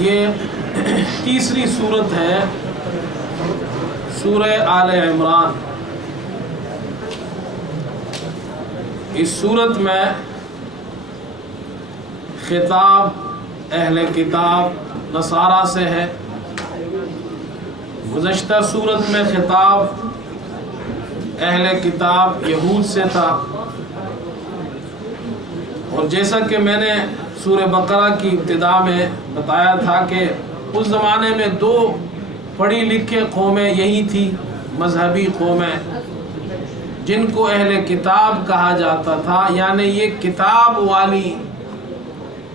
یہ تیسری صورت ہے سورہ آل عمران۔ اس صورت میں خطاب اہل کتاب نصارہ سے ہے۔ گزشتہ صورت میں خطاب اہل کتاب یہود سے تھا، اور جیسا کہ میں نے سورہ بقرہ کی ابتدا میں بتایا تھا کہ اس زمانے میں دو پڑھی لکھے قومیں یہی تھی، مذہبی قومیں، جن کو اہل کتاب کہا جاتا تھا، یعنی یہ کتاب والی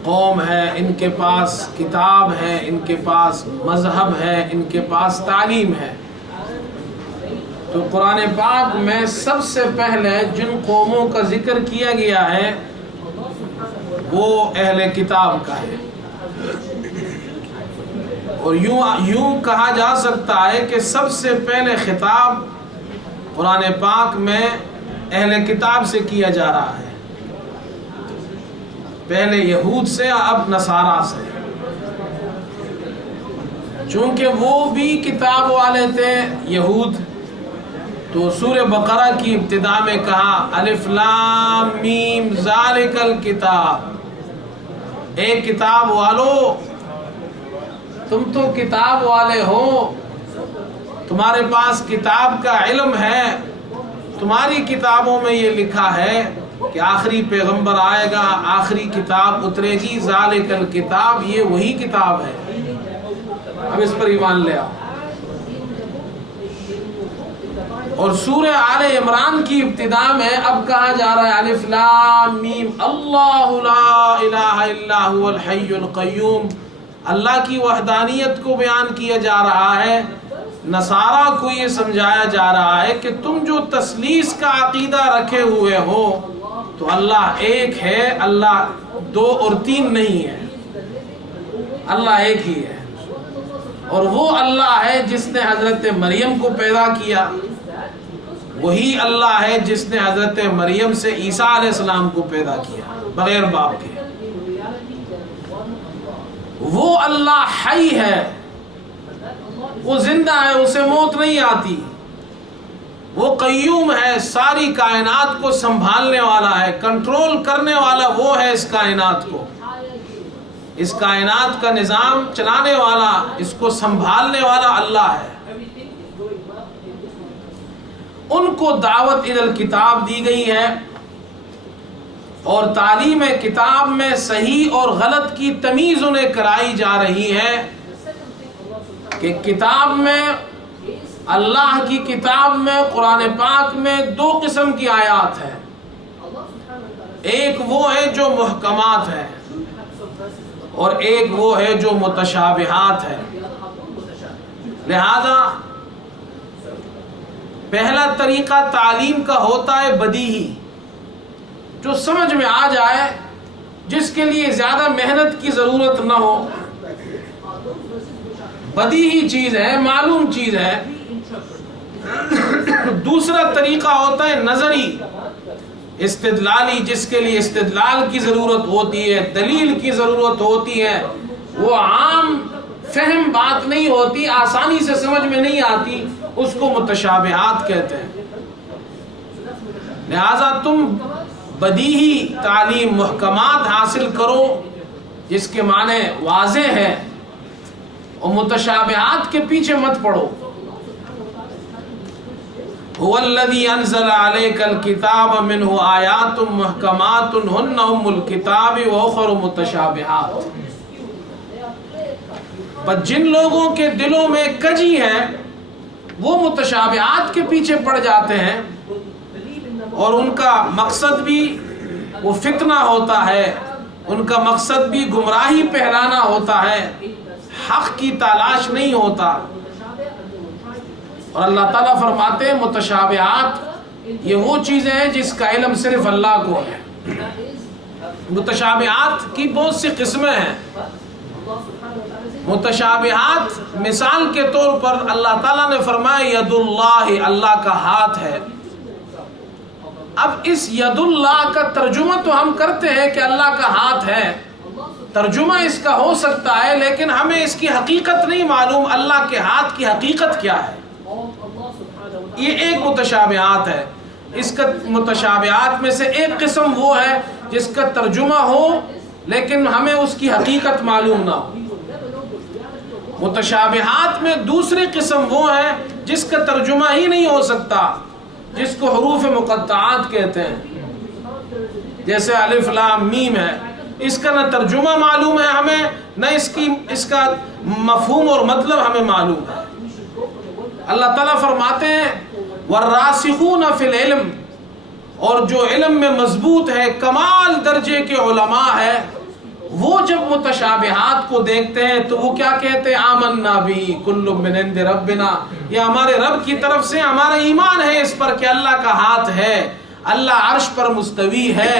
قوم ہے، ان کے پاس کتاب ہے، ان کے پاس مذہب ہے، ان کے پاس تعلیم ہے۔ تو قرآن پاک میں سب سے پہلے جن قوموں کا ذکر کیا گیا ہے وہ اہل کتاب کا ہے، اور یوں کہا جا سکتا ہے کہ سب سے پہلے خطاب قرآن پاک میں اہل کتاب سے کیا جا رہا ہے، پہلے یہود سے، اب نصارہ سے، چونکہ وہ بھی کتاب والے تھے یہود۔ تو سورہ بقرہ کی ابتدا میں کہا الف لام میم ذالک الکتاب، اے کتاب والو تم تو کتاب والے ہو، تمہارے پاس کتاب کا علم ہے، تمہاری کتابوں میں یہ لکھا ہے کہ آخری پیغمبر آئے گا، آخری کتاب اترے گی، ذالک الکتاب، یہ وہی کتاب ہے، اب اس پر ایمان لے آؤ۔ اور سورہ آل عمران کی ابتدا میں اب کہا جا رہا ہے الف لام میم اللہ لا الہ الا هو الحی القیوم، اللہ کی وحدانیت کو بیان کیا جا رہا ہے۔ نصارہ کو یہ سمجھایا جا رہا ہے کہ تم جو تثلیث کا عقیدہ رکھے ہوئے ہو تو اللہ ایک ہے، اللہ دو اور تین نہیں ہے، اللہ ایک ہی ہے، اور وہ اللہ ہے جس نے حضرت مریم کو پیدا کیا، وہی اللہ ہے جس نے حضرت مریم سے عیسیٰ علیہ السلام کو پیدا کیا بغیر باپ کے۔ وہ اللہ حی ہے، وہ زندہ ہے، اسے موت نہیں آتی، وہ قیوم ہے، ساری کائنات کو سنبھالنے والا ہے، کنٹرول کرنے والا وہ ہے اس کائنات کو، اس کائنات کا نظام چلانے والا، اس کو سنبھالنے والا اللہ ہے۔ ان کو دعوت الکتاب دی گئی ہے، اور تعلیم کتاب میں صحیح اور غلط کی تمیز انہیں کرائی جا رہی ہے کہ کتاب میں، اللہ کی کتاب میں، قرآن پاک میں دو قسم کی آیات ہیں، ایک وہ ہے جو محکمات ہے اور ایک وہ ہے جو متشابہات ہے۔ لہذا پہلا طریقہ تعلیم کا ہوتا ہے بدیہی، جو سمجھ میں آ جائے، جس کے لیے زیادہ محنت کی ضرورت نہ ہو، بدیہی چیز ہے، معلوم چیز ہے۔ دوسرا طریقہ ہوتا ہے نظری، استدلالی، جس کے لیے استدلال کی ضرورت ہوتی ہے، دلیل کی ضرورت ہوتی ہے، وہ عام فہم بات نہیں ہوتی، آسانی سے سمجھ میں نہیں آتی، اس کو متشابہات کہتے ہیں۔ لہذا تم بدیہی تعلیم، محکمات حاصل کرو جس کے معنی واضح ہے، اور متشابہات کے پیچھے مت پڑو۔ هو الذی انزل علیک الکتاب منہ آیات محکمات ہن ام الکتاب واخر متشابہات۔ پر جن لوگوں کے دلوں میں کجی ہے وہ متشابہات کے پیچھے پڑ جاتے ہیں، اور ان کا مقصد بھی وہ فتنہ ہوتا ہے، ان کا مقصد بھی گمراہی پھیلانا ہوتا ہے، حق کی تلاش نہیں ہوتا۔ اور اللہ تعالیٰ فرماتے ہیں متشابہات یہ وہ چیزیں ہیں جس کا علم صرف اللہ کو ہے۔ متشابہات کی بہت سی قسمیں ہیں۔ متشابہات مثال کے طور پر اللہ تعالیٰ نے فرمایا ید اللہ، اللہ کا ہاتھ ہے۔ اب اس ید اللہ کا ترجمہ تو ہم کرتے ہیں کہ اللہ کا ہاتھ ہے، ترجمہ اس کا ہو سکتا ہے لیکن ہمیں اس کی حقیقت نہیں معلوم، اللہ کے ہاتھ کی حقیقت کیا ہے۔ یہ ایک متشابہات ہے۔ اس کا متشابہات میں سے ایک قسم وہ ہے جس کا ترجمہ ہو لیکن ہمیں اس کی حقیقت معلوم نہ ہو۔ متشابہات میں دوسری قسم وہ ہے جس کا ترجمہ ہی نہیں ہو سکتا، جس کو حروف مقطعات کہتے ہیں، جیسے الف لام میم ہے، اس کا نہ ترجمہ معلوم ہے ہمیں، نہ اس کا مفہوم اور مطلب ہمیں معلوم ہے۔ اللہ تعالیٰ فرماتے ہیں والراسخون فی العلم، اور جو علم میں مضبوط ہے، کمال درجے کے علماء ہے، وہ جب متشابہات کو دیکھتے ہیں تو وہ کیا کہتے ہیں؟ آمنا بھی کل من عند ربنا، یہ ہمارے رب کی طرف سے ہمارا ایمان ہے اس پر کہ اللہ کا ہاتھ ہے، اللہ عرش پر مستوی ہے،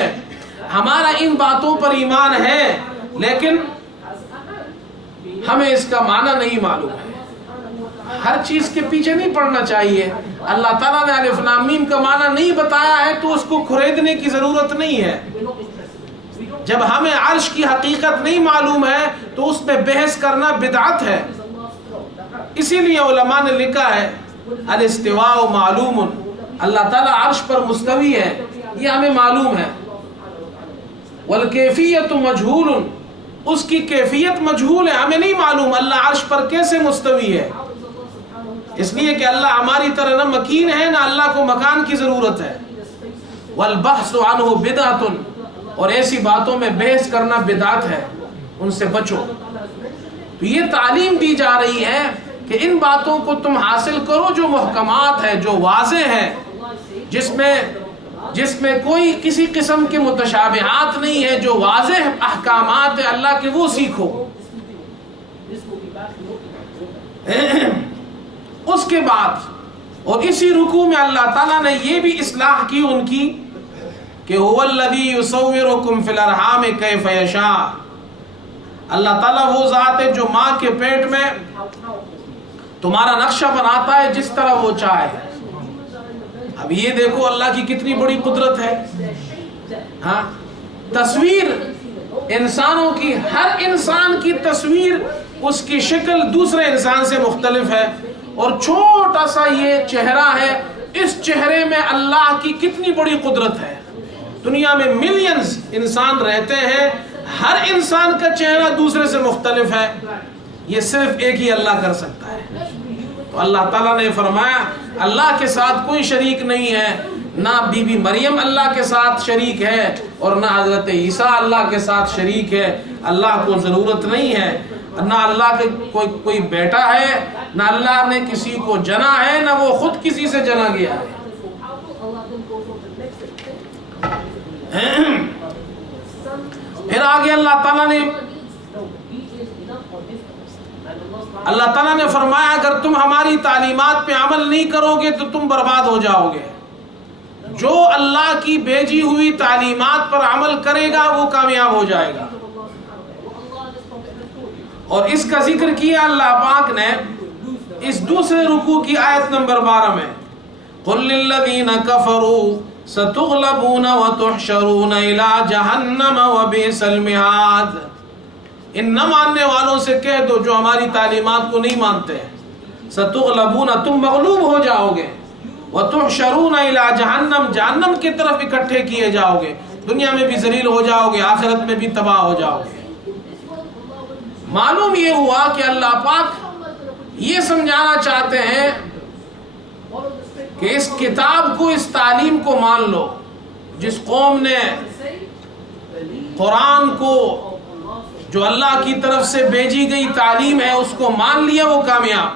ہمارا ان باتوں پر ایمان ہے، لیکن ہمیں اس کا معنی نہیں معلوم ہے۔ ہر چیز کے پیچھے نہیں پڑنا چاہیے۔ اللہ تعالیٰ نے الف لام میم کا معنی نہیں بتایا ہے تو اس کو کھریدنے کی ضرورت نہیں ہے۔ جب ہمیں عرش کی حقیقت نہیں معلوم ہے تو اس میں بحث کرنا بدعت ہے۔ اسی لیے علماء نے لکھا ہے الاستواء معلوم، اللہ تعالیٰ عرش پر مستوی ہے، یہ ہمیں معلوم ہے۔ والکیفیت مجہول، اس کی کیفیت مجہول ہے، ہمیں نہیں معلوم اللہ عرش پر کیسے مستوی ہے، اس لیے کہ اللہ ہماری طرح نہ مکین ہے نہ اللہ کو مکان کی ضرورت ہے۔ والبحث عنہ بدعت، اور ایسی باتوں میں بحث کرنا بدعت ہے، ان سے بچو۔ تو یہ تعلیم دی جا رہی ہے کہ ان باتوں کو تم حاصل کرو جو محکمات ہے، جو واضح ہے، جس میں کوئی کسی قسم کے متشابہات نہیں ہے، جو واضح احکامات ہے اللہ کے، وہ سیکھو۔ اس کے بعد اور اسی رکوع میں اللہ تعالیٰ نے یہ بھی اصلاح کی ان کی کہ هو الذی یصورکم فی الارحام کیف یشاء، اللہ تعالیٰ وہ ذات ہے جو ماں کے پیٹ میں تمہارا نقشہ بناتا ہے جس طرح وہ چاہے۔ اب یہ دیکھو اللہ کی کتنی بڑی قدرت ہے۔ ہاں، تصویر انسانوں کی، ہر انسان کی تصویر، اس کی شکل دوسرے انسان سے مختلف ہے، اور چھوٹا سا یہ چہرہ ہے، اس چہرے میں اللہ کی کتنی بڑی قدرت ہے۔ دنیا میں ملینز انسان رہتے ہیں، ہر انسان کا چہرہ دوسرے سے مختلف ہے، یہ صرف ایک ہی اللہ کر سکتا ہے۔ تو اللہ تعالیٰ نے فرمایا اللہ کے ساتھ کوئی شریک نہیں ہے، نہ بی بی مریم اللہ کے ساتھ شریک ہے اور نہ حضرت عیسیٰ اللہ کے ساتھ شریک ہے۔ اللہ کو ضرورت نہیں ہے، نہ اللہ کے کوئی بیٹا ہے، نہ اللہ نے کسی کو جنا ہے، نہ وہ خود کسی سے جنا گیا ہے۔ پھر آگے اللہ تعالیٰ نے فرمایا اگر تم ہماری تعلیمات پہ عمل نہیں کرو گے تو تم برباد ہو جاؤ گے۔ جو اللہ کی بھیجی ہوئی تعلیمات پر عمل کرے گا وہ کامیاب ہو جائے گا۔ اور اس کا ذکر کیا اللہ پاک نے اس دوسرے رکوع کی آیت نمبر 12 میں، قُلْ لِلَّذِينَ كَفَرُوا سَتُغْلَبُونَ وَتُحْشَرُونَ إِلَىٰ جَهَنَّمَ وَبِئْسَ الْمِہَادُ، ان نہ ماننے والوں سے کہہ دو جو ہماری تعلیمات کو نہیں مانتے، ستغلبون، تم مغلوب ہو جاؤ گے، وتحشرون الی جہنم، جہنم کی طرف اکٹھے کیے جاؤ گے، دنیا میں بھی ذلیل ہو جاؤ گے، آخرت میں بھی تباہ ہو جاؤ گے۔ معلوم یہ ہوا کہ اللہ پاک یہ سمجھانا چاہتے ہیں کہ اس کتاب کو، اس تعلیم کو مان لو۔ جس قوم نے قرآن کو، جو اللہ کی طرف سے بھیجی گئی تعلیم ہے، اس کو مان لیا، وہ کامیاب۔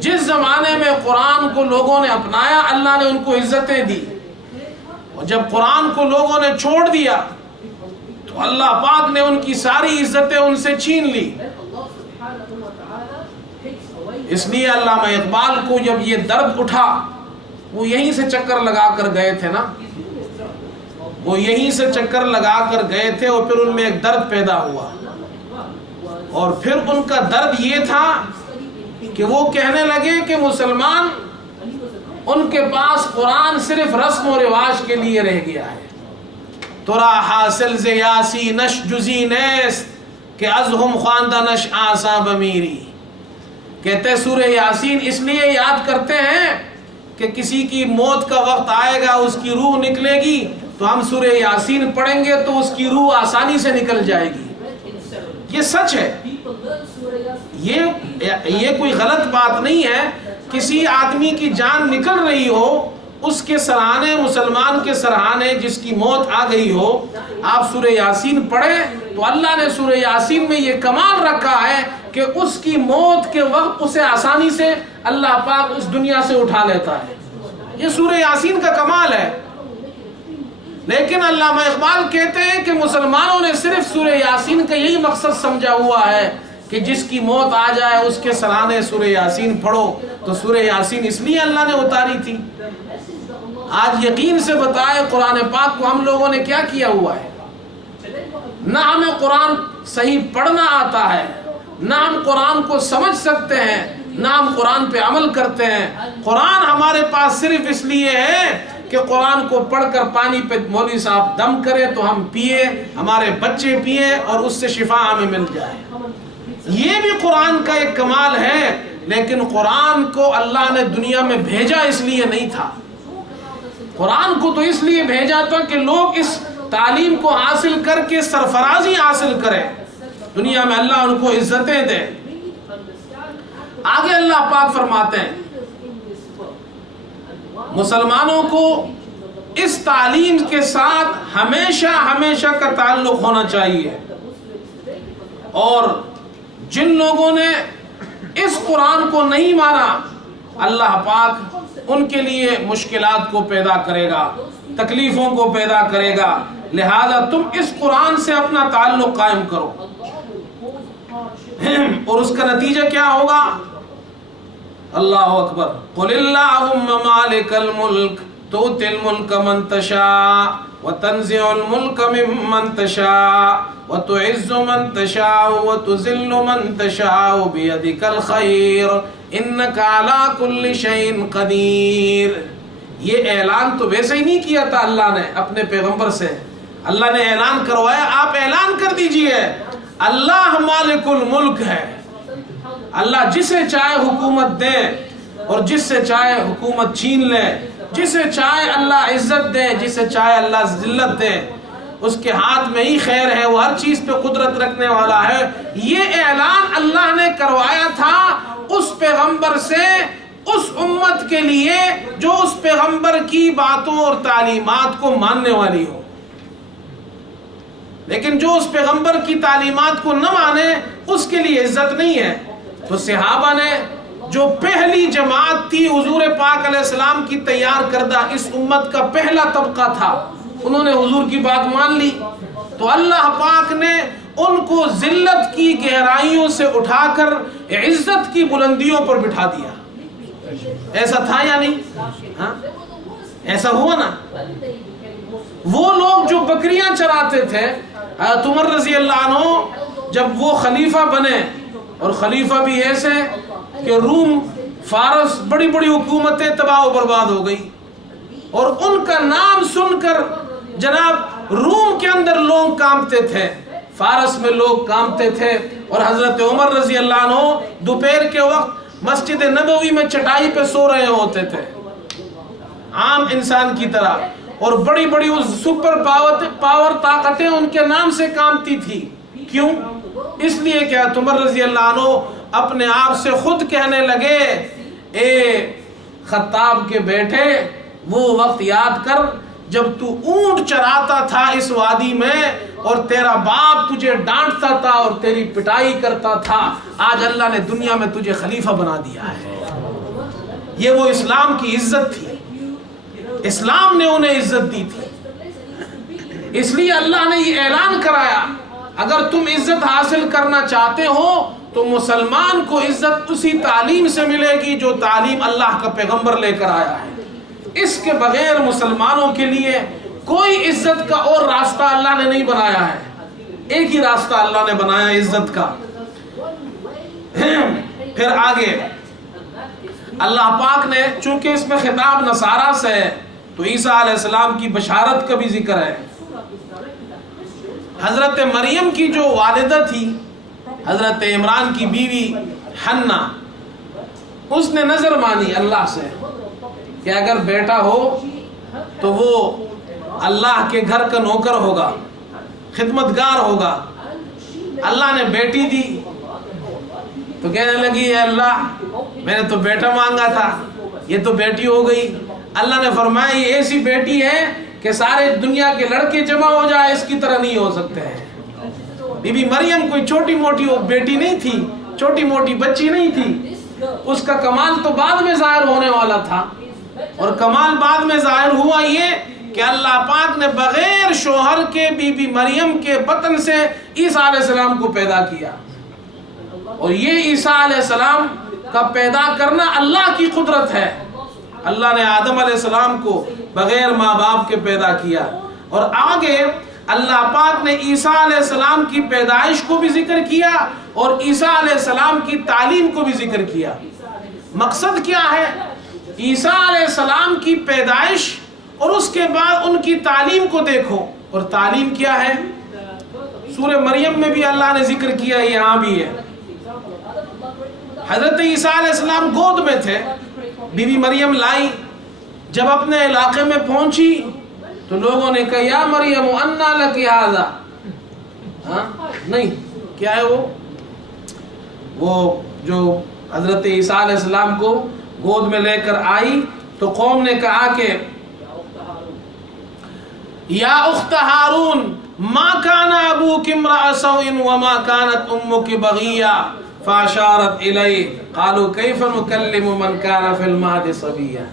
جس زمانے میں قرآن کو لوگوں نے اپنایا، اللہ نے ان کو عزتیں دی، اور جب قرآن کو لوگوں نے چھوڑ دیا تو اللہ پاک نے ان کی ساری عزتیں ان سے چھین لی۔ اس لیے علامہ اقبال کو جب یہ درد اٹھا، وہ یہیں سے چکر لگا کر گئے تھے نا، وہ یہیں سے چکر لگا کر گئے تھے، اور پھر ان میں ایک درد پیدا ہوا، اور پھر ان کا درد یہ تھا کہ وہ کہنے لگے کہ مسلمان، ان کے پاس قرآن صرف رسم و رواج کے لیے رہ گیا ہے، ترا حاصل ز یاسی نش جزی نیست کہ از ہم خواندہ نش آساں بمیری. کہتے سورہ یاسین اس لیے یاد کرتے ہیں کہ کسی کی موت کا وقت آئے گا، اس کی روح نکلے گی تو ہم سورہ یاسین پڑھیں گے تو اس کی روح آسانی سے نکل جائے گی. یہ سچ ہے، یہ کوئی غلط بات نہیں ہے. کسی آدمی کی جان نکل رہی ہو، اس کے سرہانے، مسلمان کے سرہانے جس کی موت آ گئی ہو، آپ سورہ یاسین پڑھیں تو اللہ نے سورہ یاسین میں یہ کمال رکھا ہے کہ اس کی موت کے وقت اسے آسانی سے اللہ پاک اس دنیا سے اٹھا لیتا ہے. یہ سورہ یاسین کا کمال ہے. لیکن علامہ اقبال کہتے ہیں کہ مسلمانوں نے صرف سورہ یاسین کا یہی مقصد سمجھا ہوا ہے کہ جس کی موت آ جائے اس کے سرانے سورہ یاسین پڑھو. تو سورہ یاسین اس لیے اللہ نے اتاری تھی. آج یقین سے بتائے قرآن پاک کو ہم لوگوں نے کیا کیا ہوا ہے؟ نہ ہمیں قرآن صحیح پڑھنا آتا ہے، نہ ہم قرآن کو سمجھ سکتے ہیں، نہ ہم قرآن پہ عمل کرتے ہیں. قرآن ہمارے پاس صرف اس لیے ہے کہ قرآن کو پڑھ کر پانی پہ مولوی صاحب دم کرے تو ہم پیے، ہمارے بچے پیے اور اس سے شفا ہمیں مل جائے. یہ بھی قرآن کا ایک کمال ہے. لیکن قرآن کو اللہ نے دنیا میں بھیجا اس لیے نہیں تھا. قرآن کو تو اس لیے بھیجا تھا کہ لوگ اس تعلیم کو حاصل کر کے سرفرازی حاصل کریں، دنیا میں اللہ ان کو عزتیں دے. آگے اللہ پاک فرماتے ہیں مسلمانوں کو اس تعلیم کے ساتھ ہمیشہ ہمیشہ کا تعلق ہونا چاہیے. اور جن لوگوں نے اس قرآن کو نہیں مانا، اللہ پاک ان کے لیے مشکلات کو پیدا کرے گا، تکلیفوں کو پیدا کرے گا. لہذا تم اس قرآن سے اپنا تعلق قائم کرو. اور اس کا نتیجہ کیا ہوگا؟ اللہ اکبر. قل اللہم مالک الملک تؤتی الملک من تشاء وتنزع الملک ممن تشاء وتعز من تشاء وتذل من تشاء بیدک الخیر انک علی کل شیء قدیر. یہ اعلان تو ویسے ہی نہیں کیا تھا اللہ نے اپنے پیغمبر سے. اللہ نے اعلان کروایا، آپ اعلان کر دیجئے اللہ مالک الملک ہے. اللہ جسے چاہے حکومت دے اور جس سے چاہے حکومت چھین لے، جسے چاہے اللہ عزت دے، جسے چاہے اللہ ذلت دے، اس کے ہاتھ میں ہی خیر ہے، وہ ہر چیز پہ قدرت رکھنے والا ہے. یہ اعلان اللہ نے کروایا تھا اس پیغمبر سے، اس امت کے لیے جو اس پیغمبر کی باتوں اور تعلیمات کو ماننے والی ہو. لیکن جو اس پیغمبر کی تعلیمات کو نہ مانے اس کے لیے عزت نہیں ہے. تو صحابہ نے جو پہلی جماعت تھی حضور پاک علیہ السلام کی تیار کردہ، اس امت کا پہلا طبقہ تھا، انہوں نے حضور کی بات مان لی تو اللہ پاک نے ان کو ذلت کی گہرائیوں سے اٹھا کر عزت کی بلندیوں پر بٹھا دیا. ایسا تھا یا نہیں؟ ہاں ایسا ہوا نا. وہ لوگ جو بکریاں چراتے تھے، حضرت عمر رضی اللہ عنہ جب وہ خلیفہ بنے، اور خلیفہ بھی ایسے کہ روم فارس بڑی بڑی حکومتیں تباہ و برباد ہو گئی، اور ان کا نام سن کر جناب روم کے اندر لوگ کانپتے تھے، فارس میں لوگ کانپتے تھے. اور حضرت عمر رضی اللہ عنہ دوپہر کے وقت مسجد نبوی میں چٹائی پہ سو رہے ہوتے تھے عام انسان کی طرح، اور بڑی بڑی سپر پاور طاقتیں ان کے نام سے کانپتی تھی. کیوں؟ اس لیے کہ عمر رضی اللہ عنہ اپنے آپ سے خود کہنے لگے، اے خطاب کے بیٹے، وہ وقت یاد کر جب تو اونٹ چراتا تھا اس وادی میں اور تیرا باپ تجھے ڈانٹتا تھا اور تیری پٹائی کرتا تھا. آج اللہ نے دنیا میں تجھے خلیفہ بنا دیا ہے. یہ وہ اسلام کی عزت تھی، اسلام نے انہیں عزت دی تھی. اس لیے اللہ نے یہ اعلان کرایا، اگر تم عزت حاصل کرنا چاہتے ہو تو مسلمان کو عزت اسی تعلیم سے ملے گی جو تعلیم اللہ کا پیغمبر لے کر آیا ہے. اس کے بغیر مسلمانوں کے لیے کوئی عزت کا اور راستہ اللہ نے نہیں بنایا ہے. ایک ہی راستہ اللہ نے بنایا عزت کا. پھر آگے اللہ پاک نے، چونکہ اس میں خطاب نصارہ سے ہے تو عیسیٰ علیہ السلام کی بشارت کا بھی ذکر ہے. حضرت مریم کی جو والدہ تھی، حضرت عمران کی بیوی حنا، اس نے نظر مانی اللہ سے کہ اگر بیٹا ہو تو وہ اللہ کے گھر کا نوکر ہوگا، خدمتگار ہوگا۔ اللہ نے بیٹی دی تو کہنے لگی اے اللہ، میں نے تو بیٹا مانگا تھا، یہ تو بیٹی ہو گئی۔ اللہ نے فرمایا یہ ایسی بیٹی ہے کہ سارے دنیا کے لڑکے جمع ہو جائے اس کی طرح نہیں ہو سکتے ہیں۔ بی بی مریم کوئی چھوٹی موٹی بیٹی نہیں تھی، چھوٹی موٹی بچی نہیں تھی، اس کا کمال تو بعد میں ظاہر ہونے والا تھا، اور کمال بعد میں ظاہر ہوا یہ کہ اللہ پاک نے بغیر شوہر کے بی بی مریم کے بطن سے عیسیٰ علیہ السلام کو پیدا کیا، اور یہ عیسیٰ علیہ السلام کا پیدا کرنا اللہ کی قدرت ہے۔ اللہ نے آدم علیہ السلام کو بغیر ماں باپ کے پیدا کیا، اور آگے اللہ پاک نے عیسیٰ علیہ السلام کی پیدائش کو بھی ذکر کیا اور عیسیٰ علیہ السلام کی تعلیم کو بھی ذکر کیا۔ مقصد کیا ہے؟ عیسیٰ علیہ السلام کی پیدائش اور اس کے بعد ان کی تعلیم کو دیکھو، اور تعلیم کیا ہے؟ سورہ مریم میں بھی اللہ نے ذکر کیا، یہاں بھی ہے۔ حضرت عیسیٰ علیہ السلام گود میں تھے، بی بی مریم لائی، جب اپنے علاقے میں پہنچی تو لوگوں نے کہا یا مریم انا لکی ھذا، نہیں کیا ہے وہ جو حضرت عیسیٰ علیہ السلام کو گود میں لے کر آئی تو قوم نے کہا کہ یا اخت ہارون ما کان ابوک امرأ سوء وما کانت امک بغیہ فاشارت الیہ قالوا کیف نکلم من کان فی المہد صبیا۔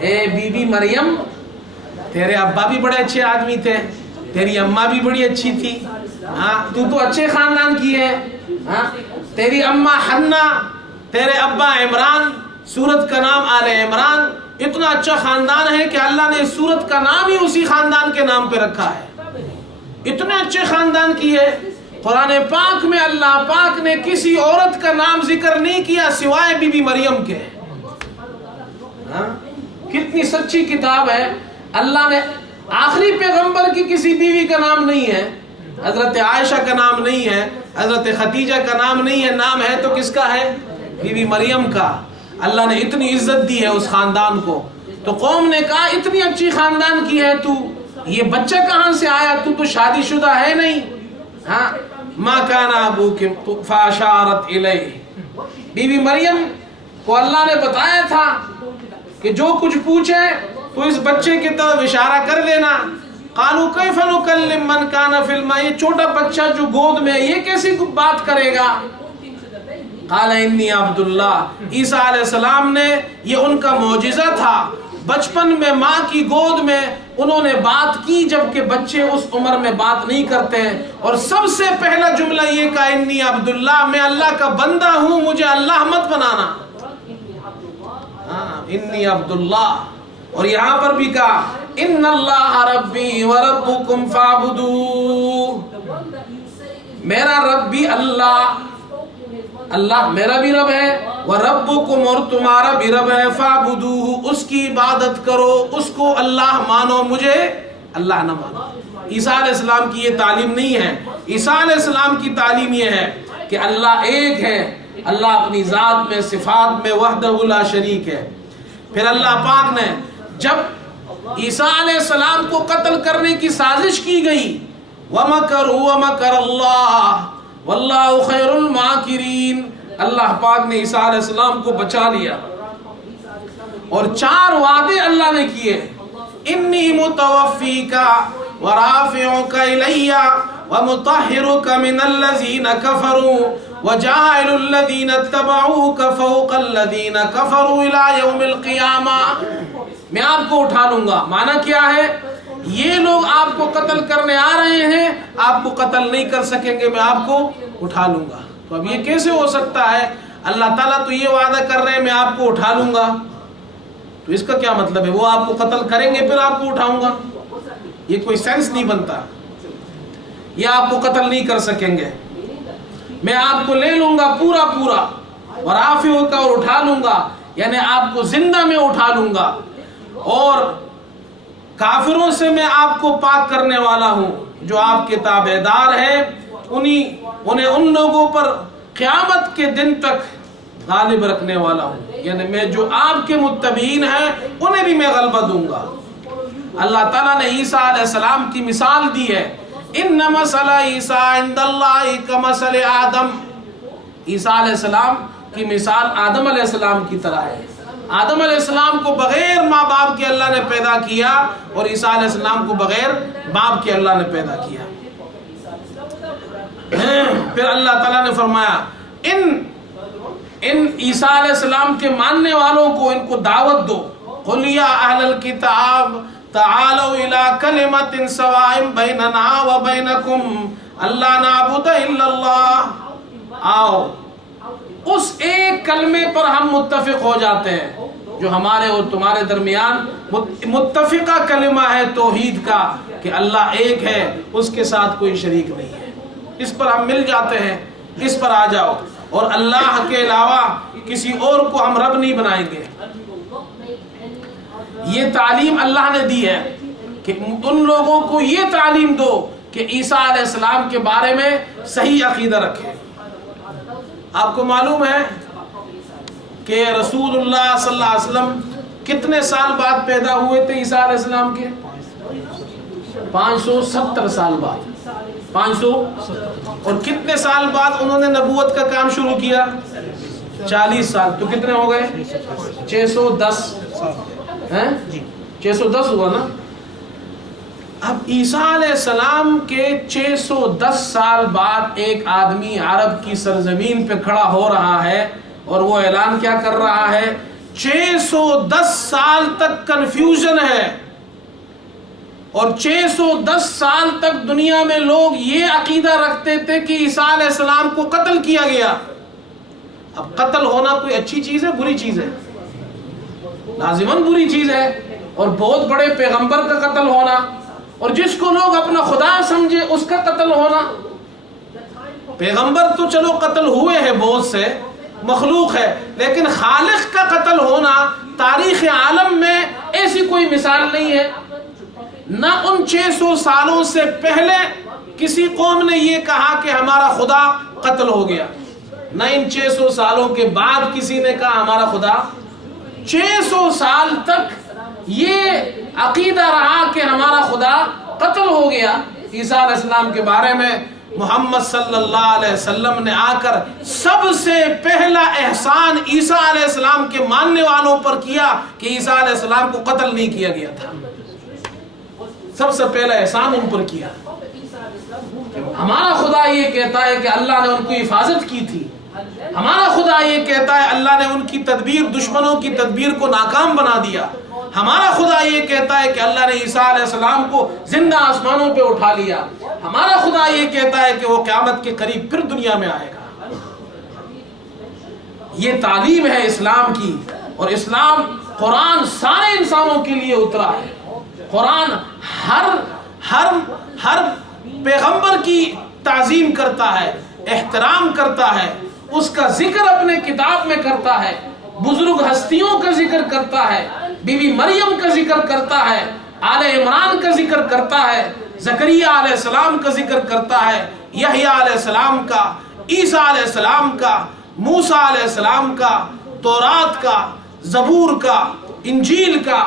اے بی بی مریم، تیرے ابا بھی بڑے اچھے آدمی تھے، تیری اماں بھی بڑی اچھی تھی، تو اچھے خاندان کی ہے، تیری اماں حنا، تیرے ابا عمران، سورت کا نام آل عمران، اتنا اچھا خاندان ہے کہ اللہ نے سورت کا نام ہی اسی خاندان کے نام پہ رکھا ہے، اتنے اچھے خاندان کی ہے۔ قرآن پاک میں اللہ پاک نے کسی عورت کا نام ذکر نہیں کیا سوائے بی بی مریم کے۔ کتنی سچی کتاب ہے۔ اللہ نے آخری پیغمبر کی کسی بیوی کا نام نہیں ہے، حضرت عائشہ کا نام نہیں ہے، حضرت خدیجہ کا نام نہیں ہے، نام ہے تو کس کا ہے؟ بی بی مریم کا۔ اللہ نے اتنی عزت دی ہے اس خاندان کو، تو قوم نے کہا اتنی اچھی خاندان کی ہے تو، یہ بچہ کہاں سے آیا؟ تو شادی شدہ ہے نہیں۔ ما کان ابوک فاشارت الیہ، بی بی مریم کو اللہ نے بتایا تھا کہ جو کچھ پوچھے تو اس بچے کی طرف اشارہ کر دینا۔ قالوا کیف نکلم من کان فی المہد، یہ چھوٹا بچہ جو گود میں ہے یہ کیسی بات کرے گا؟ قال انی عبد اللہ، عیسیٰ علیہ السلام نے، یہ ان کا معجزہ تھا، بچپن میں ماں کی گود میں انہوں نے بات کی جبکہ بچے اس عمر میں بات نہیں کرتے ہیں، اور سب سے پہلا جملہ یہ کہا انی عبد اللہ، میں اللہ کا بندہ ہوں، مجھے اللہ مت بنانا، انی عبد اللہ۔ اور یہاں پر بھی کہا ان اللہ ربی وربکم فاعبدوہ، میرا رب بھی اللہ، اللہ میرا بھی رب ہے، وربکم اور تمہارا بھی رب ہے، فاعبدوہ اس کی عبادت کرو، اس کو اللہ مانو، مجھے اللہ نہ مانو۔ عیسیٰ علیہ السلام کی یہ تعلیم نہیں ہے، عیسیٰ علیہ السلام کی تعلیم یہ ہے کہ اللہ ایک ہے، اللہ اپنی ذات میں صفات میں وحدہ لا شریک ہے۔ پھر اللہ پاک نے جب عیسیٰ علیہ السلام کو قتل کرنے کی سازش کی گئی، وَمَكَرُوا وَمَكَرَ اللَّهُ وَاللَّهُ خَيْرُ الْمَاكِرِينَ، اللہ پاک نے عیسیٰ علیہ السلام کو بچا لیا، اور 4 وعدے اللہ نے کیے، انی متوفیکا ورافعک الی ومطہرک من الذین کفروا وجاعل الذین اتبعوک فوق الذین کفروا الی یوم القیامہ، میں آپ کو اٹھا لوں گا۔ معنی کیا ہے؟ یہ لوگ آپ کو قتل کرنے آ رہے ہیں، آپ کو قتل نہیں کر سکیں گے، میں آپ کو اٹھا لوں گا۔ تو اب یہ کیسے ہو سکتا ہے؟ اللہ تعالیٰ تو یہ وعدہ کر رہے ہیں میں آپ کو اٹھا لوں گا، تو اس کا کیا مطلب ہے؟ وہ آپ کو قتل کریں گے پھر آپ کو اٹھاؤں گا؟ یہ کوئی سینس نہیں بنتا، یہ آپ کو قتل نہیں کر سکیں گے، میں آپ کو لے لوں گا پورا پورا، اور رافعہ کا اور اٹھا لوں گا، یعنی آپ کو زندہ میں اٹھا لوں گا، اور کافروں سے میں آپ کو پاک کرنے والا ہوں، جو آپ کے تابعدار ہیں انہیں ان لوگوں پر قیامت کے دن تک غالب رکھنے والا ہوں، یعنی میں جو آپ کے متبعین ہیں انہیں بھی میں غلبہ دوں گا۔ اللہ تعالیٰ نے عیسیٰ علیہ السلام کی مثال دی ہے، ان مثل عیسیٰ عند اللہ کمثل آدم۔ عیسیٰ علیہ السلام کی مثال آدم علیہ السلام کی طرح ہے۔ آدم علیہ السلام کو بغیر ماں باپ کے اللہ نے پیدا کیا، اور عیسیٰ علیہ السلام کو بغیر باپ کے اللہ نے پیدا کیا۔ پھر اللہ تعالیٰ نے فرمایا ان عیسیٰ علیہ السلام کے ماننے والوں کو ان کو دعوت دو، قل یا اہل الکتاب تعالوا الی کلمۃ سواء بیننا وبینکم الا نعبد الا اللہ، آؤ اس ایک کلمے پر ہم متفق ہو جاتے ہیں جو ہمارے اور تمہارے درمیان متفقہ کلمہ ہے توحید کا، کہ اللہ ایک ہے، اس کے ساتھ کوئی شریک نہیں ہے، اس پر ہم مل جاتے ہیں، اس پر آ جاؤ، اور اللہ کے علاوہ کسی اور کو ہم رب نہیں بنائیں گے۔ یہ تعلیم اللہ نے دی ہے کہ ان لوگوں کو یہ تعلیم دو کہ عیسیٰ علیہ السلام کے بارے میں صحیح عقیدہ رکھیں۔ آپ کو معلوم ہے کہ رسول اللہ صلی اللہ علیہ وسلم کتنے سال بعد پیدا ہوئے تھے عیسیٰ علیہ السلام کے؟ 570 سال بعد، 570۔ اور کتنے سال بعد انہوں نے نبوت کا کام شروع کیا؟ 40 سال۔ تو کتنے ہو گئے؟ 610 ہیں؟ 610 ہوا نا۔ اب عیسیٰ علیہ السلام کے 610 سال بعد ایک آدمی عرب کی سرزمین پہ کھڑا ہو رہا ہے اور وہ اعلان کیا کر رہا ہے؟ 610 سال تک کنفیوژن ہے، اور 610 سال تک دنیا میں لوگ یہ عقیدہ رکھتے تھے کہ عیسیٰ علیہ السلام کو قتل کیا گیا۔ اب قتل ہونا کوئی اچھی چیز ہے بری چیز ہے؟ لازماً بری چیز ہے، اور بہت بڑے پیغمبر کا قتل ہونا، اور جس کو لوگ اپنا خدا سمجھے اس کا قتل ہونا۔ پیغمبر تو چلو قتل ہوئے ہیں بہت سے، مخلوق ہے، لیکن خالق کا قتل ہونا تاریخ عالم میں ایسی کوئی مثال نہیں ہے۔ نہ ان 600 سالوں سے پہلے کسی قوم نے یہ کہا کہ ہمارا خدا قتل ہو گیا، نہ ان 600 سالوں کے بعد کسی نے کہا ہمارا خدا۔ 600 سال تک یہ عقیدہ رہا کہ ہمارا خدا قتل ہو گیا۔ عیسیٰ علیہ السلام کے بارے میں محمد صلی اللہ علیہ وسلم نے آ کر سب سے پہلا احسان عیسیٰ علیہ السلام کے ماننے والوں پر کیا کہ عیسیٰ علیہ السلام کو قتل نہیں کیا گیا تھا۔ سب سے پہلا احسان ان پر کیا۔ ہمارا خدا یہ کہتا ہے کہ اللہ نے ان کی حفاظت کی تھی، ہمارا خدا یہ کہتا ہے اللہ نے ان کی تدبیر، دشمنوں کی تدبیر کو ناکام بنا دیا، ہمارا خدا یہ کہتا ہے کہ اللہ نے عیسیٰ علیہ السلام کو زندہ آسمانوں پہ اٹھا لیا، ہمارا خدا یہ کہتا ہے کہ وہ قیامت کے قریب پھر دنیا میں آئے گا۔ یہ تعلیم ہے اسلام کی، اور اسلام قرآن سارے انسانوں کے لیے اترا ہے۔ قرآن ہر پیغمبر کی تعظیم کرتا ہے، احترام کرتا ہے، اس کا ذکر اپنے کتاب میں کرتا ہے، بزرگ ہستیوں کا ذکر کرتا ہے، بی بی مریم کا ذکر کرتا ہے، آل عمران کا ذکر کرتا ہے، زکریا علیہ السلام کا ذکر کرتا ہے، یحییٰ علیہ السلام کا، عیسیٰ علیہ السلام کا، موسیٰ علیہ السلام کا، تورات کا، زبور کا، انجیل کا۔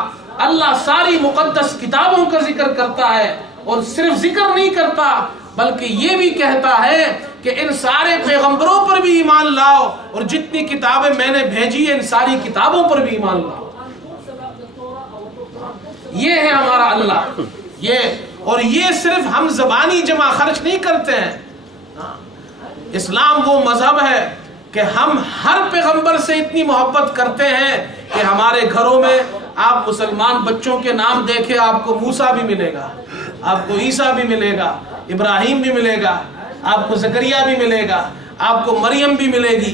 اللہ ساری مقدس کتابوں کا ذکر کرتا ہے، اور صرف ذکر نہیں کرتا بلکہ یہ بھی کہتا ہے کہ ان سارے پیغمبروں پر بھی ایمان لاؤ، اور جتنی کتابیں میں نے بھیجی ہیں ان ساری کتابوں پر بھی ایمان لاؤ۔ یہ ہے ہمارا اللہ، اور یہ صرف ہم زبانی جمع خرچ نہیں کرتے ہیں۔ اسلام وہ مذہب ہے کہ ہم ہر پیغمبر سے اتنی محبت کرتے ہیں کہ ہمارے گھروں میں آپ مسلمان بچوں کے نام دیکھیں، آپ کو موسیٰ بھی ملے گا، آپ کو عیسیٰ بھی ملے گا، ابراہیم بھی ملے گا، آپ کو زکریا بھی ملے گا، آپ کو مریم بھی ملے گی۔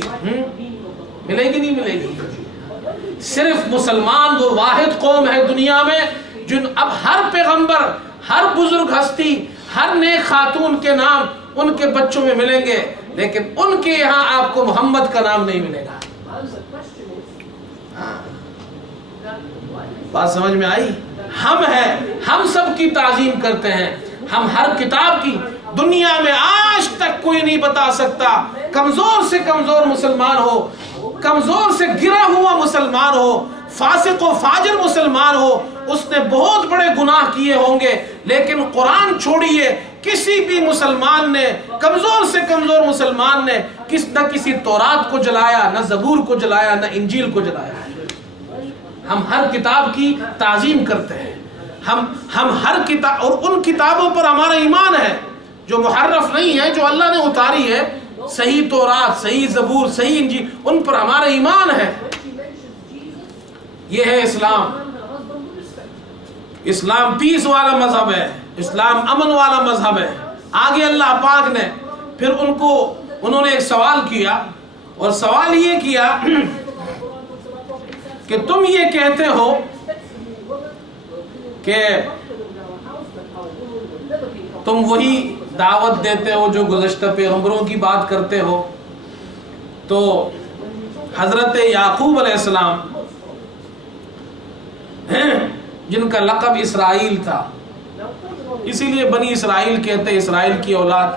ملے گی نہیں ملے گی؟ صرف مسلمان وہ واحد قوم ہے دنیا میں جن اب ہر پیغمبر، ہر بزرگ ہستی، ہر نیک خاتون کے نام ان کے بچوں میں ملیں گے، لیکن ان کے یہاں آپ کو محمد کا نام نہیں ملے گا۔ بات سمجھ میں آئی؟ ہم سب کی تعظیم کرتے ہیں، ہم ہر کتاب کی دنیا میں آج تک کوئی نہیں بتا سکتا، کمزور سے کمزور مسلمان ہو، کمزور سے گرا ہوا مسلمان ہو، فاسق و فاجر مسلمان ہو، اس نے بہت بڑے گناہ کیے ہوں گے، لیکن قرآن چھوڑیے، کسی بھی مسلمان نے، کمزور سے کمزور مسلمان نے نہ کسی تورات کو جلایا، نہ زبور کو جلایا، نہ انجیل کو جلایا۔ ہم ہر کتاب کی تعظیم کرتے ہیں، ہم ہر کتاب، اور ان کتابوں پر ہمارا ایمان ہے جو محرف نہیں ہے، جو اللہ نے اتاری ہے، صحیح تورات، صحیح زبور، صحیح انجیل، ان پر ہمارا ایمان ہے۔ یہ ہے اسلام۔ اسلام پیس والا مذہب ہے، اسلام امن والا مذہب ہے۔ آگے اللہ پاک نے پھر انہوں نے ایک سوال کیا، اور سوال یہ کیا کہ تم یہ کہتے ہو کہ تم وہی دعوت دیتے ہو جو گزشتہ پیغمبروں کی بات کرتے ہو، تو حضرت یعقوب علیہ السلام جن کا لقب اسرائیل تھا، اسی لیے بنی اسرائیل کہتے ہیں، اسرائیل کی اولاد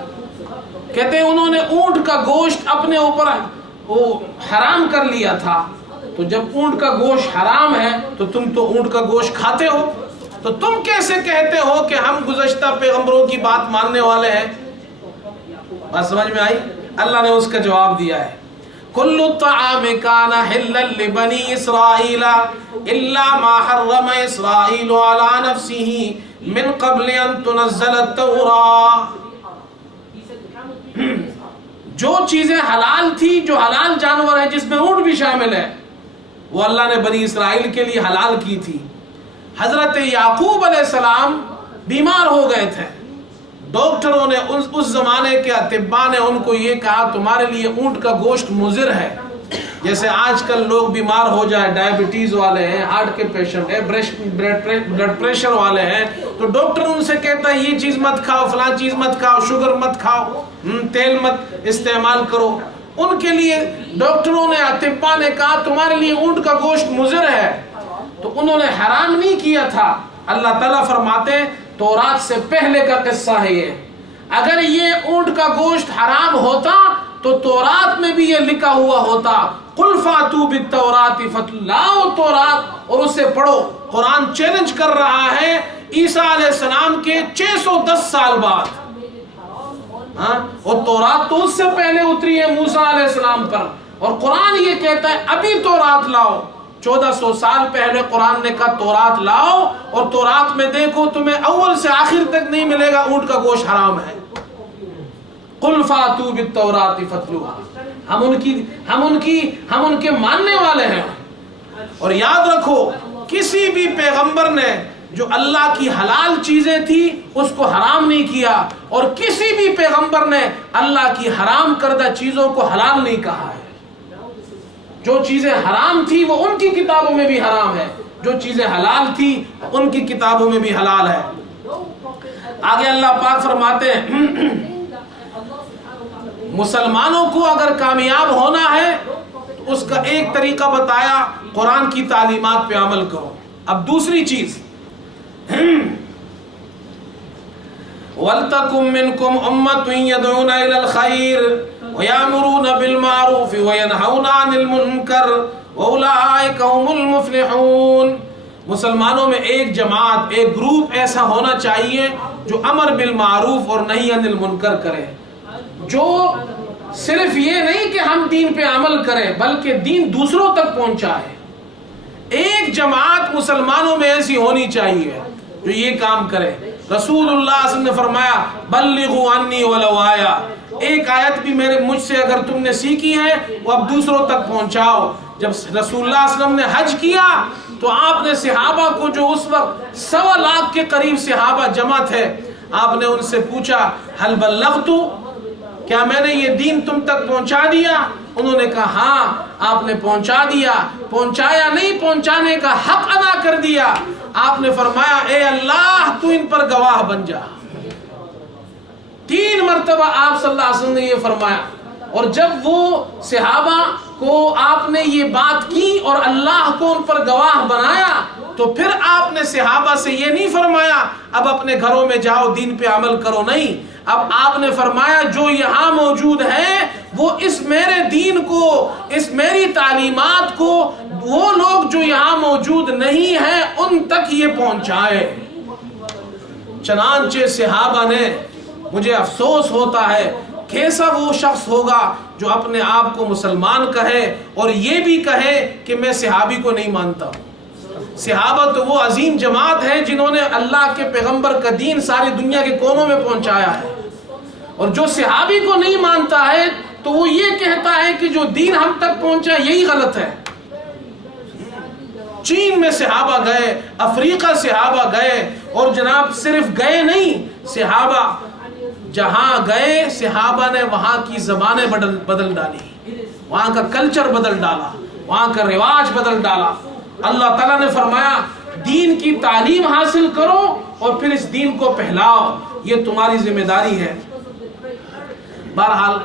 کہتے ہیں، انہوں نے اونٹ کا گوشت اپنے اوپر حرام کر لیا تھا۔ تو جب اونٹ کا گوشت حرام ہے تو تم تو اونٹ کا گوشت کھاتے ہو، تو تم کیسے کہتے ہو کہ ہم گزشتہ پیغمبروں کی بات ماننے والے ہیں؟ بات سمجھ میں آئی؟ اللہ نے اس کا جواب دیا ہے، کل الطعام کان حلا لبنی اسرائیل الا ما حرم اسرائیل علی نفسه من قبل ان تنزل التوراۃ۔ جو چیزیں حلال تھی، جو حلال جانور ہے جس میں اونٹ بھی شامل ہے، وہ اللہ نے بنی اسرائیل کے لیے حلال کی تھی۔ حضرت یعقوب علیہ السلام بیمار ہو گئے تھے، ڈاکٹروں نے، اس زمانے کے اطباء نے ان کو یہ کہا تمہارے لیے اونٹ کا گوشت مضر ہے۔ جیسے آج کل لوگ بیمار ہو جائے، ڈائبٹیز والے ہیں، ہارٹ کے پیشنٹ ہیں، بلڈ پریشر والے ہیں، تو ڈاکٹر ان سے کہتا ہے یہ چیز مت کھاؤ، فلاں چیز مت کھاؤ، شوگر مت کھاؤ، تیل مت استعمال کرو۔ ان کے لیے ڈاکٹروں نے، اطباء نے کہا تمہارے لیے اونٹ کا گوشت مضر ہے، تو انہوں نے حرام نہیں کیا تھا۔ اللہ تعالیٰ فرماتے ہیں تورات سے پہلے کا قصہ ہے یہ، اگر یہ اونٹ کا گوشت حرام ہوتا تو تورات میں بھی یہ لکھا ہوا ہوتا، قل فاتوا بالتوراۃ فتلاؤ تورات، اور اسے پڑھو۔ قرآن چیلنج کر رہا ہے عیسیٰ علیہ السلام کے 610 سال بعد، اور تورات تو اس سے پہلے اتری ہے موسیٰ علیہ السلام پر، اور قرآن یہ کہتا ہے ابھی تورات لاؤ۔ 1400 سال پہلے قرآن نے کہا تورات لاؤ، اور تورات میں دیکھو تمہیں اول سے آخر تک نہیں ملے گا اونٹ کا گوشت حرام ہے۔ قل فاتوا بالتوراۃ فتلوها، ہم ان کے ماننے والے ہیں۔ اور یاد رکھو کسی بھی پیغمبر نے جو اللہ کی حلال چیزیں تھی اس کو حرام نہیں کیا، اور کسی بھی پیغمبر نے اللہ کی حرام کردہ چیزوں کو حلال نہیں کہا ہے۔ جو چیزیں حرام تھی وہ ان کی کتابوں میں بھی حرام ہے، جو چیزیں حلال تھی ان کی کتابوں میں بھی حلال ہے۔ آگے اللہ پاک فرماتے ہیں مسلمانوں کو اگر کامیاب ہونا ہے تو اس کا ایک طریقہ بتایا، قرآن کی تعلیمات پہ عمل کرو۔ اب دوسری چیز، وَلْتَكُمْ مِنْكُمْ أُمَّةٌ يَدْعُونَ إِلَى الْخَيْرِ وَيَأْمُرُونَ بِالْمَعْرُوفِ وَيَنْهَوْنَ عَنِ الْمُنْكَرِ وَأُولَٰئِكَ هُمُ الْمُفْلِحُونَ۔ مسلمانوں میں ایک جماعت، ایک گروپ ایسا ہونا چاہیے جو امر بالمعروف اور نہی عن المنکر کرے، جو صرف یہ نہیں کہ ہم دین پہ عمل کریں بلکہ دین دوسروں تک پہنچائے۔ ایک جماعت مسلمانوں میں ایسی ہونی چاہیے جو یہ کام کرے۔ رسول اللہ صلی اللہ علیہ وسلم نے فرمایا بلغوا عنی ولو آیا، ایک آیت بھی مجھ سے اگر تم نے سیکھی ہے وہ اب دوسروں تک پہنچاؤ۔ جب رسول اللہ صلی اللہ علیہ وسلم نے حج کیا تو آپ نے صحابہ کو، جو اس وقت 1.25 لاکھ کے قریب صحابہ جمع تھے، آپ نے ان سے پوچھا هل بلغت، کیا میں نے یہ دین تم تک پہنچا دیا؟ انہوں نے کہا ہاں آپ نے پہنچا دیا۔ پہنچایا نہیں، پہنچانے کا حق ادا کر دیا۔ آپ نے فرمایا اے اللہ تو ان پر گواہ بن جا۔ 3 مرتبہ آپ صلی اللہ علیہ وسلم نے یہ فرمایا۔ اور جب وہ صحابہ کو آپ نے یہ بات کی اور اللہ کو ان پر گواہ بنایا تو پھر آپ نے صحابہ سے یہ نہیں فرمایا اب اپنے گھروں میں جاؤ دین پہ عمل کرو، نہیں، اب آپ نے فرمایا جو یہاں موجود ہے وہ اس میرے دین کو، اس میری تعلیمات کو وہ لوگ جو یہاں موجود نہیں ہیں ان تک یہ پہنچائے۔ چنانچہ صحابہ نے، مجھے افسوس ہوتا ہے کیسا وہ شخص ہوگا جو اپنے آپ کو مسلمان کہے اور یہ بھی کہے کہ میں صحابی کو نہیں مانتا ہوں۔ صحابہ تو وہ عظیم جماعت ہے جنہوں نے اللہ کے پیغمبر کا دین ساری دنیا کے کونوں میں پہنچایا ہے، اور جو صحابی کو نہیں مانتا ہے تو وہ یہ کہتا ہے کہ جو دین ہم تک پہنچا یہی غلط ہے۔ چین میں صحابہ گئے، افریقہ صحابہ گئے، اور جناب صرف گئے نہیں، صحابہ جہاں گئے صحابہ نے وہاں کی زبانیں بدل ڈالی، وہاں کا کلچر بدل ڈالا، وہاں کا رواج بدل ڈالا۔ اللہ تعالیٰ نے فرمایا دین کی تعلیم حاصل کرو اور پھر اس دین کو پھیلاؤ، یہ تمہاری ذمہ داری ہے۔ بہرحال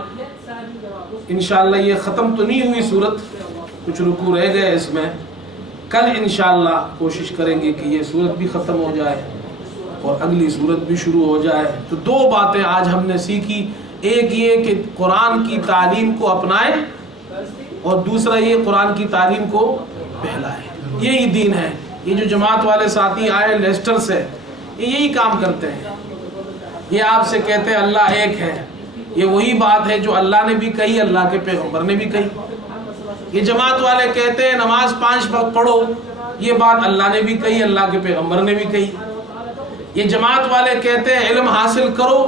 انشاءاللہ یہ ختم تو نہیں ہوئی صورت، کچھ رکوع رہ گئے اس میں، کل انشاءاللہ کوشش کریں گے کہ یہ صورت بھی ختم ہو جائے اور اگلی صورت بھی شروع ہو جائے۔ تو دو باتیں آج ہم نے سیکھی، ایک یہ کہ قرآن کی تعلیم کو اپنائیں اور دوسرا یہ قرآن کی تعلیم کو پھیلائیں۔ یہی دین ہے۔ یہ جو جماعت والے ساتھی آئے لیسٹر سے، یہ یہی کام کرتے ہیں، یہ آپ سے کہتے ہیں اللہ ایک ہے، یہ وہی بات ہے جو اللہ نے بھی کہی، اللہ کے پیغمبر نے بھی کہی۔ یہ جماعت والے کہتے ہیں نماز 5 وقت پڑھو، یہ بات اللہ نے بھی کہی، اللہ کے پیغمبر نے بھی کہی۔ یہ جماعت والے کہتے ہیں علم حاصل کرو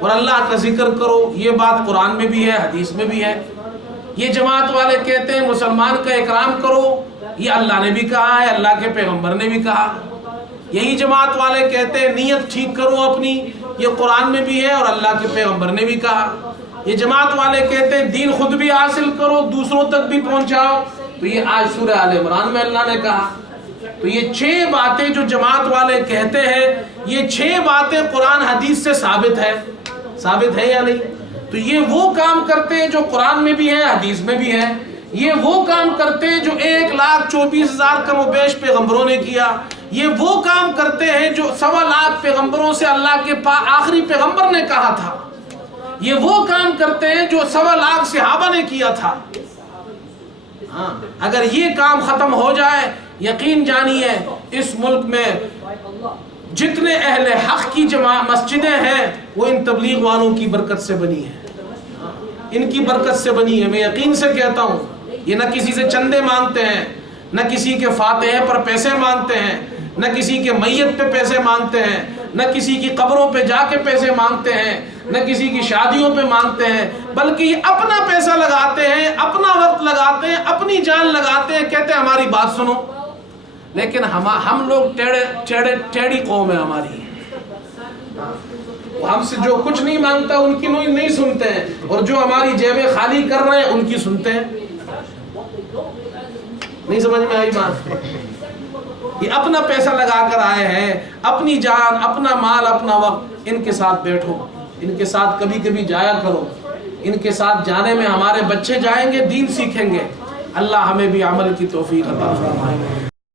اور اللہ کا ذکر کرو، یہ بات قرآن میں بھی ہے، حدیث میں بھی ہے۔ یہ جماعت والے کہتے ہیں مسلمان کا اکرام کرو، یہ اللہ نے بھی کہا ہے، اللہ کے پیغمبر نے بھی کہا۔ یہی جماعت والے کہتے ہیں نیت ٹھیک کرو اپنی، یہ قرآن میں بھی ہے اور اللہ کے پیغمبر نے بھی کہا۔ یہ جماعت والے کہتے ہیں دین خود بھی حاصل کرو، دوسروں تک بھی پہنچاؤ، تو یہ آج سورہ آل عمران میں اللہ نے کہا۔ تو یہ 6 باتیں جو جماعت والے کہتے ہیں، یہ 6 باتیں قرآن حدیث سے ثابت ہے یا نہیں؟ تو یہ وہ کام کرتے ہیں جو قرآن میں بھی ہے، حدیث میں بھی ہے۔ یہ وہ کام کرتے ہیں جو 1,24,000 کم و بیش پیغمبروں نے کیا۔ یہ وہ کام کرتے ہیں جو 1.25 پیغمبروں سے اللہ کے آخری پیغمبر نے کہا تھا۔ یہ وہ کام کرتے ہیں جو 1.25 صحابہ نے کیا تھا۔ ہاں، اگر یہ کام ختم ہو جائے، یقین جانیے اس ملک میں جتنے اہل حق کی مسجدیں ہیں وہ ان تبلیغ والوں کی برکت سے بنی ہیں، ان کی برکت سے بنی ہے۔ میں یقین سے کہتا ہوں، یہ نہ کسی سے چندے مانگتے ہیں، نہ کسی کے فاتحے پر پیسے مانگتے ہیں، نہ کسی کے میت پہ پیسے مانگتے ہیں، نہ کسی کی قبروں پہ جا کے پیسے مانگتے ہیں، نہ کسی کی شادیوں پہ مانگتے ہیں، بلکہ یہ اپنا پیسہ لگاتے ہیں، اپنا وقت لگاتے ہیں، اپنی جان لگاتے ہیں، کہتے ہیں ہماری بات سنو۔ لیکن ہم لوگ ٹیڑھی قوم ہے ہماری، ہم سے جو کچھ نہیں مانگتا ان کی نہیں سنتے ہیں، اور جو ہماری جیبیں خالی کر رہے ہیں ان کی سنتے ہیں۔ نہیں سمجھ میں آئی بات؟ یہ اپنا پیسہ لگا کر آئے ہیں، اپنی جان، اپنا مال، اپنا وقت، ان کے ساتھ بیٹھو، ان کے ساتھ کبھی کبھی جایا کرو۔ ان کے ساتھ جانے میں ہمارے بچے جائیں گے، دین سیکھیں گے۔ اللہ ہمیں بھی عمل کی توفیق عطا فرمائے۔